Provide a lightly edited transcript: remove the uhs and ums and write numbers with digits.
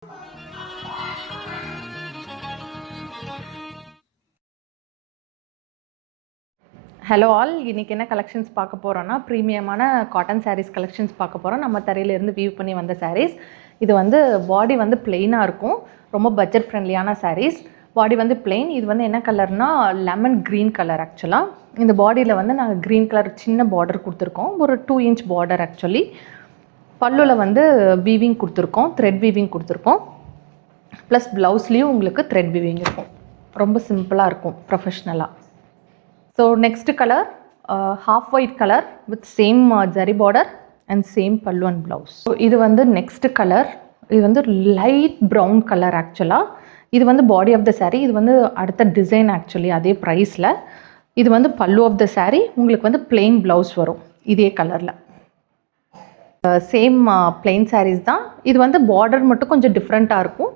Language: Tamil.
ஹலோ ஆல், இன்றைக்கி என்ன கலெக்ஷன்ஸ் பார்க்க போகிறோன்னா ப்ரீமியமான காட்டன் சாரீஸ் கலெக்ஷன்ஸ் பார்க்க போகிறோம். நம்ம தரையிலேருந்து வியூ பண்ணி வந்த சாரீஸ். இது வந்து பாடி வந்து பிளெயினாக இருக்கும், ரொம்ப பட்ஜெட் ஃப்ரெண்ட்லியான சாரீஸ். பாடி வந்து பிளெயின். இது வந்து என்ன கலர்னால் லெமன் க்ரீன் கலர். ஆக்சுவலாக இந்த பாடியில் வந்து நாங்கள் க்ரீன் கலர் சின்ன பார்டர் கொடுத்துருக்கோம், ஒரு 2 inch பார்டர். ஆக்சுவலி பல்லுவில் வந்து வீவிங் கொடுத்துருக்கோம், த்ரெட் வீவிங் கொடுத்துருக்கோம். ப்ளஸ் ப்ளவுஸ்லேயும் உங்களுக்கு த்ரெட் வீவிங் இருக்கும். ரொம்ப சிம்பிளாக இருக்கும், ப்ரொஃபஷ்னலாக. So next color, half white color with same zari border and same pallu and blouse. So இது வந்து next color. இது வந்து light brown color. ஆக்சுவலா இது வந்து body of the saree. இது வந்து அடுத்த டிசைன். ஆக்சுவலி அதே ப்ரைஸில் இது வந்து பல்லு ஆஃப் த saree. உங்களுக்கு வந்து plain blouse வரும் இதே கலரில். சேம் plain sarees தான். இது வந்து பார்டர் மட்டும் கொஞ்சம் டிஃப்ரெண்ட்டாக இருக்கும்.